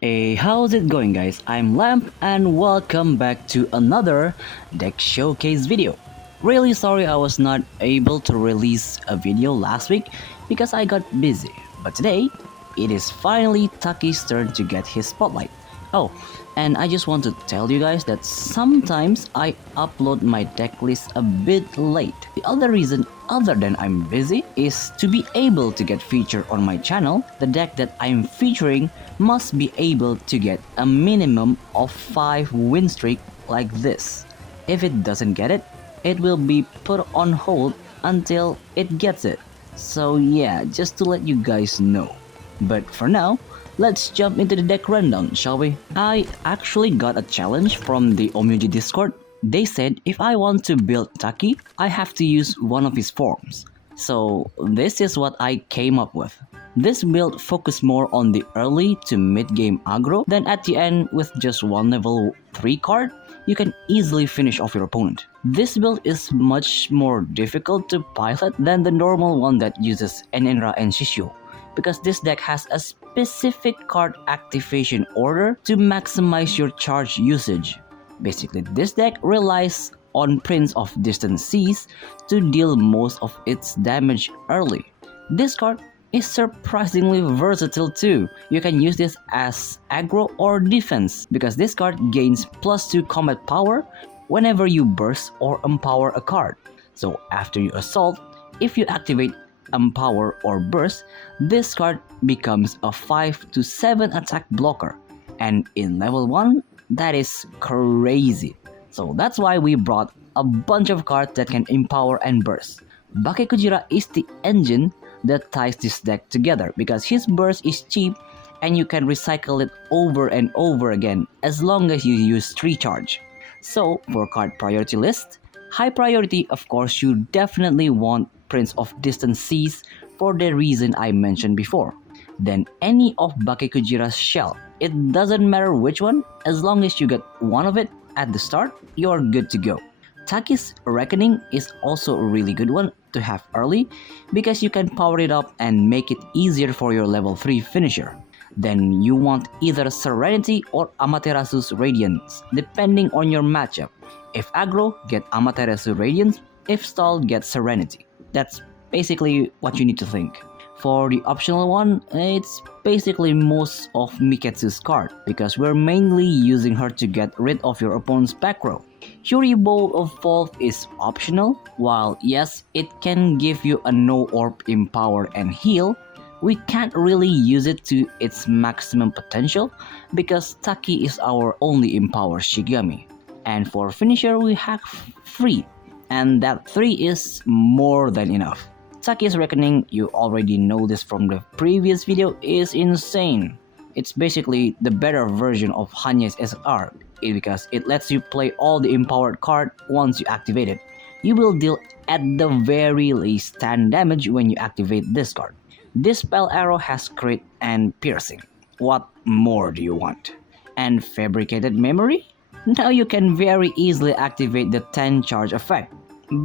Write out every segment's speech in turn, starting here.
Hey, how's it going guys? I'm Lamp and welcome back to another deck showcase video. Really sorry I was not able to release a video last week because I got busy. But today, it is finally Taki's turn to get his spotlight. Oh, and I just want to tell you guys that sometimes I upload my deck list a bit late. The other reason other than I'm busy is to be able to get featured on my channel. The deck that I'm featuring must be able to get a minimum of 5 win streak like this. If it doesn't get it, it will be put on hold until it gets it. So yeah, just to let you guys know. But for now, let's jump into the deck rundown, shall we? I actually got a challenge from the Onmyoji Discord. They said if I want to build Taki, I have to use one of his forms. So this is what I came up with. This build focused more on the early to mid game aggro, then at the end with just one level 3 card, you can easily finish off your opponent. This build is much more difficult to pilot than the normal one that uses Enenra and Shishio, because this deck has a specific card activation order to maximize your charge usage. Basically, this deck relies on Prince of Distant Seas to deal most of its damage early. This card is surprisingly versatile too. You can use this as aggro or defense because this card gains +2 combat power whenever you burst or empower a card. So after you assault, if you activate empower or burst, this card becomes a 5 to 7 attack blocker, and in level 1 that is crazy. So that's why we brought a bunch of cards that can empower and burst. Bakekujira is the engine that ties this deck together because his burst is cheap and you can recycle it over and over again as long as you use 3 charge. So for card priority list, high priority, of course, you definitely want Prince of Distant Seas for the reason I mentioned before. Then any of Bakekujira's shell. It doesn't matter which one, as long as you get one of it at the start, you're good to go. Taki's Reckoning is also a really good one to have early because you can power it up and make it easier for your level 3 finisher. Then you want either Serenity or Amaterasu's Radiance, depending on your matchup. If aggro, get Amaterasu Radiance. If stall, get Serenity. That's basically what you need to think. For the optional one, it's basically most of Miketsu's card because we're mainly using her to get rid of your opponent's back row. Huribo of Fault is optional. While yes, it can give you a no orb empower and heal, we can't really use it to its maximum potential because Taki is our only empower Shigami. And for finisher, we have 3, and that 3 is more than enough. Taki's Reckoning, you already know this from the previous video, is insane. It's basically the better version of Hanya's SR because it lets you play all the empowered card once you activate it. You will deal at the very least 10 damage when you activate this card. This spell arrow has crit and piercing. What more do you want? And Fabricated Memory? Now you can very easily activate the 10 charge effect,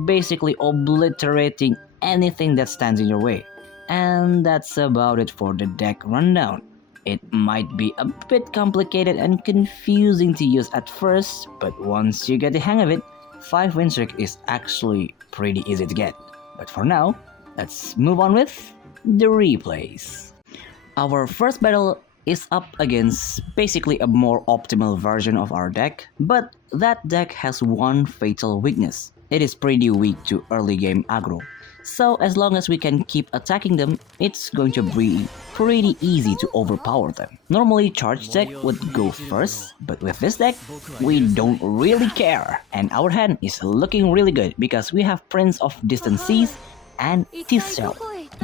basically obliterating anything that stands in your way. And that's about it for the deck rundown. It might be a bit complicated and confusing to use at first, but once you get the hang of it, 5 win streak is actually pretty easy to get. But for now, let's move on with the replays. Our first battle is up against basically a more optimal version of our deck, but that deck has one fatal weakness. It is pretty weak to early game aggro. So as long as we can keep attacking them, it's going to be pretty easy to overpower them. Normally charge deck would go first, but with this deck, we don't really care. And our hand is looking really good because we have Prince of Distant Seas and Teeth Shell.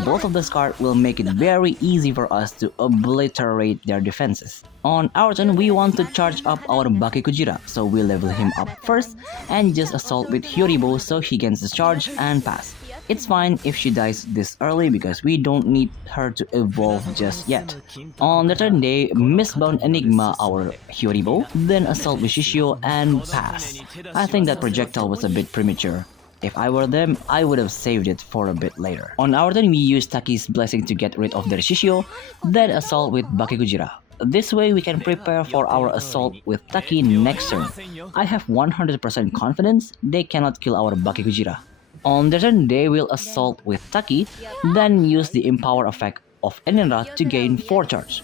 Both of these cards will make it very easy for us to obliterate their defenses. On our turn, we want to charge up our Bakekujira, so we level him up first and just assault with Huribo so he gains the charge and pass. It's fine if she dies this early because we don't need her to evolve just yet. On the turn, they Mistbound Enigma our Huribo, then assault with Shishio and pass. I think that projectile was a bit premature. If I were them, I would have saved it for a bit later. On our turn, we use Taki's blessing to get rid of their Shishio, then assault with Bakegujira. This way we can prepare for our assault with Taki next turn. I have 100% confidence they cannot kill our Bakegujira. On their turn, they will assault with Taki, then use the Empower effect of Enenra to gain 4 charge.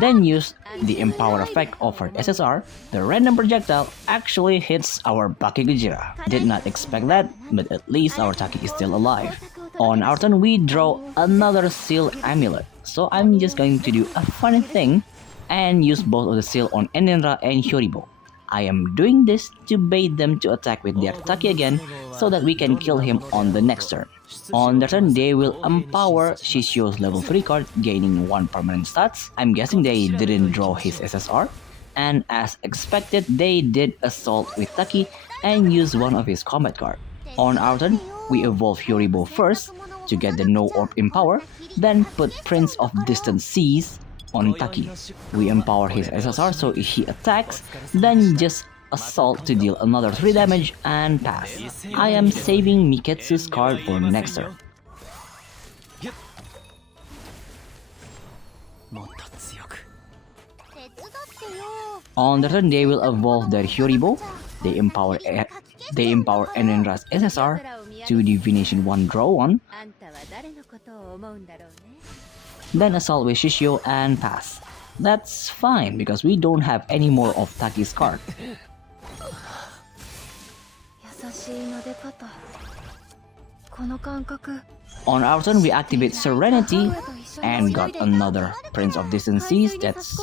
Then use the Empower effect of her SSR, the random projectile actually hits our Bakegujira. Did not expect that, but at least our Taki is still alive. On our turn, we draw another Seal Amulet, so I'm just going to do a funny thing and use both of the seal on Enenra and Hyoribo. I am doing this to bait them to attack with their Taki again so that we can kill him on the next turn. On their turn, they will empower Shishio's level 3 card, gaining 1 permanent stats. I'm guessing they didn't draw his SSR, and as expected, they did assault with Taki and use one of his combat card. On our turn, we evolve Hyoribo first to get the No Orb Empower, then put Prince of Distant Seas on Taki. We empower his SSR so he attacks, then just assault to deal another 3 damage and pass. I am saving Miketsu's card for next turn. On the turn, they will evolve their Hyoribo. They empower Enenra's SSR to Divination 1 draw 1. Then assault with Shishio and pass. That's fine because we don't have any more of Taki's card. On our turn, we activate Serenity and got another Prince of Distant Seas. That's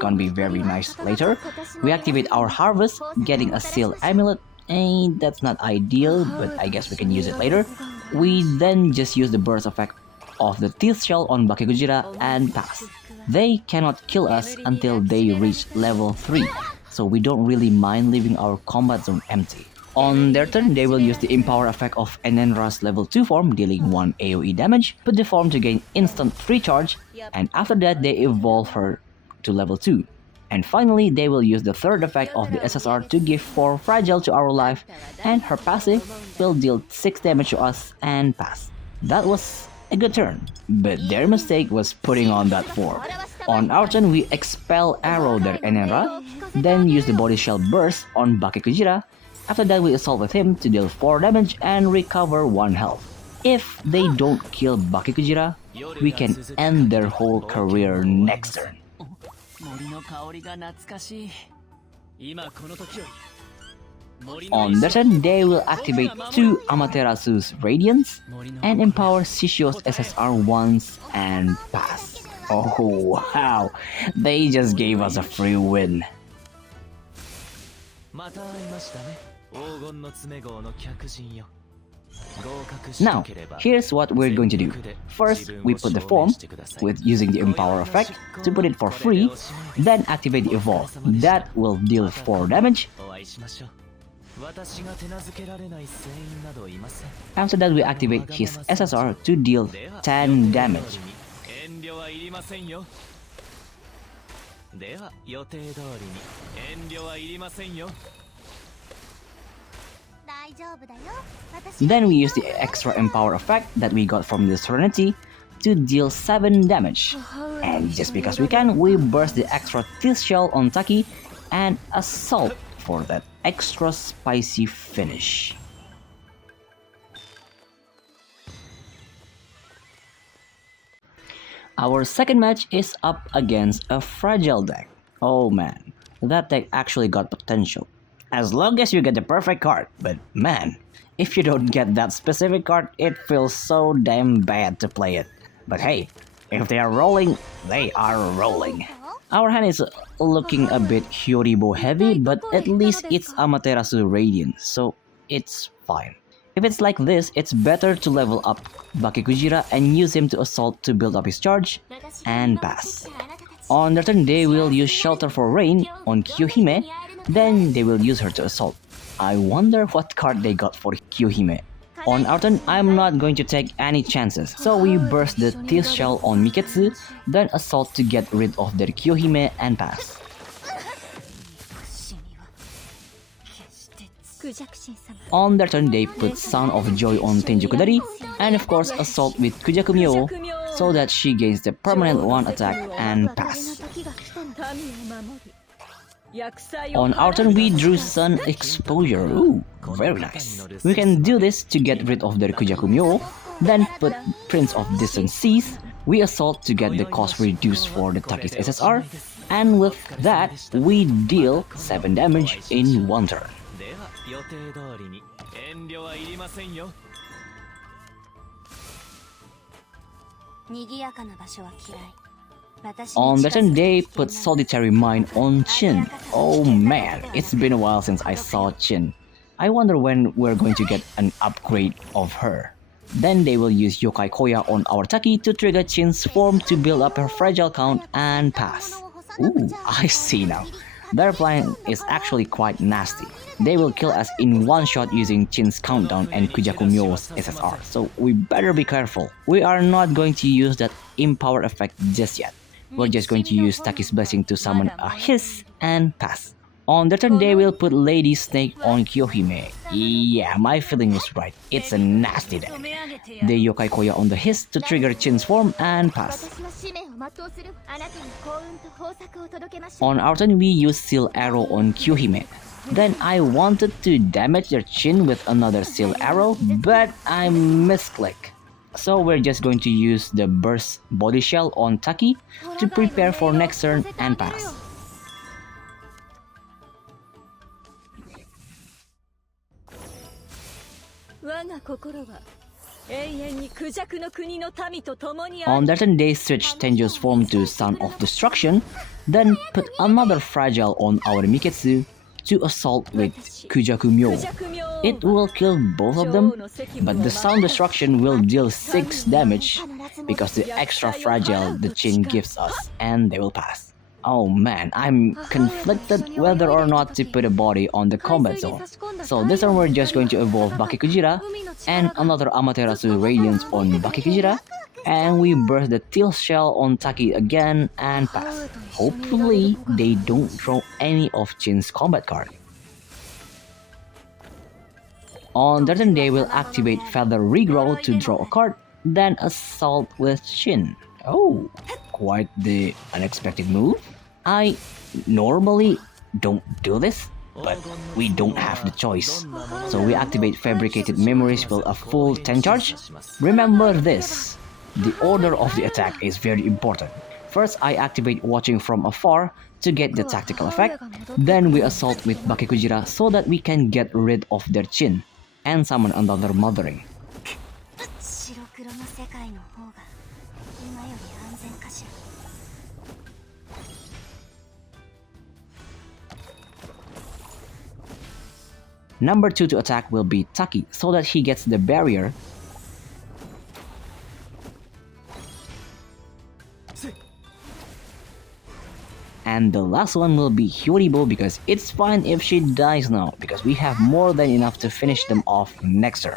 gonna be very nice later. We activate our Harvest, getting a Seal Amulet, and that's not ideal, but I guess we can use it later. We then just use the Burst effect of the Teeth Shell on Bakegujira and pass. They cannot kill us until they reach level 3, so we don't really mind leaving our combat zone empty. On their turn, they will use the Empower effect of Enenra's level 2 form, dealing 1 AoE damage, put the form to gain instant free charge, and after that they evolve her to level 2. And finally, they will use the third effect of the SSR to give 4 fragile to our life, and her passive will deal 6 damage to us and pass. That was a good turn, but their mistake was putting on that form. On our turn, we expel Arrow their Enenra, then use the Body Shell Burst on Bakegujira. After that, we assault with him to deal 4 damage and recover 1 health. If they don't kill Bakegujira, we can end their whole career next turn. On their turn, they will activate 2 Amaterasu's Radiance and empower Shishio's SSR once and pass. Oh wow, they just gave us a free win. Now, here's what we're going to do. First, we put the form with using the Empower effect to put it for free, then activate the Evolve. That will deal 4 damage. After that, we activate his SSR to deal 10 damage. Then we use the extra Empower effect that we got from the Serenity to deal 7 damage. And just because we can, we burst the extra Teeth Shell on Taki and assault for that extra spicy finish. Our second match is up against a fragile deck. Oh man, that deck actually got potential. As long as you get the perfect card, but man, if you don't get that specific card, it feels so damn bad to play it. But hey, if they are rolling, they are rolling. Our hand is looking a bit Hyoribo heavy, but at least it's Amaterasu Radiant, so it's fine. If it's like this, it's better to level up Bakegujira and use him to assault to build up his charge and pass. On their turn, they will use Shelter for Rain on Kyohime, then they will use her to assault. I wonder what card they got for Kyohime. On our turn, I'm not going to take any chances, so we burst the Teeth Shell on Miketsu, then assault to get rid of their Kyohime and pass. On their turn, they put Sound of Joy on Tenjo Kudari, and of course Assault with Kujaku Myo, so that she gains the permanent 1 attack and pass. On our turn, we drew Sun Exposure. Ooh, very nice. We can do this to get rid of their Kujaku Myo, then put Prince of Distant Seas. We assault to get the cost reduced for the Taki's SSR, and with that, we deal 7 damage in 1 turn. On the turn, they put Solitary Mind on Chin. Oh man, it's been a while since I saw Chin. I wonder when we're going to get an upgrade of her. Then they will use Yokai Koya on our Taki to trigger Chin's form to build up her fragile count and pass. Ooh, I see now. Their plan is actually quite nasty. They will kill us in 1 shot using Chin's countdown and Kujaku Myo's SSR, so we better be careful. We are not going to use that Empower effect just yet. We're just going to use Taki's Blessing to summon a Hiss and pass. On their turn, they will put Lady Snake on Kyohime. Yeah, my feeling was right. It's a nasty deck. They Yokai Koya on the Hiss to trigger Chin's form and pass. On our turn, we use Seal Arrow on Kyohime. Then I wanted to damage their Chin with another Seal Arrow, but I misclick. So we're just going to use the Burst Body Shell on Taki to prepare for next turn and pass. On that turn, they switch Tenjo's form to Sound of Destruction, then put another Fragile on our Miketsu to assault with Kujaku Myo. It will kill both of them, but the Sound Destruction will deal 6 damage because the extra fragile the Chin gives us, and they will pass. Oh man, I'm conflicted whether or not to put a body on the combat zone. So this time we're just going to evolve Bakekujira and another Amaterasu Radiance on Bakekujira, and we burst the Teal Shell on Taki again and pass. Hopefully they don't draw any of Chin's combat card. On their turn, they will activate Feather Regrow to draw a card, then assault with Chin. Oh, quite the unexpected move. I normally don't do this, but we don't have the choice. So we activate Fabricated Memories with a full 10 charge. Remember this, the order of the attack is very important. First, I activate Watching from Afar to get the tactical effect. Then we assault with Bakekujira so that we can get rid of their Chin and summon another Mothering. Number 2 to attack will be Taki, so that he gets the barrier. And the last one will be Hyoribo, because it's fine if she dies now, because we have more than enough to finish them off next turn.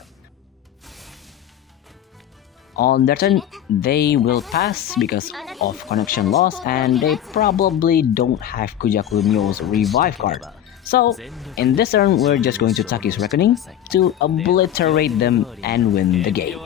On their turn, they will pass because of connection loss, and they probably don't have Kujaku Myo's revive card. So, in this turn, we're just going to Taki's Reckoning to obliterate them and win the game.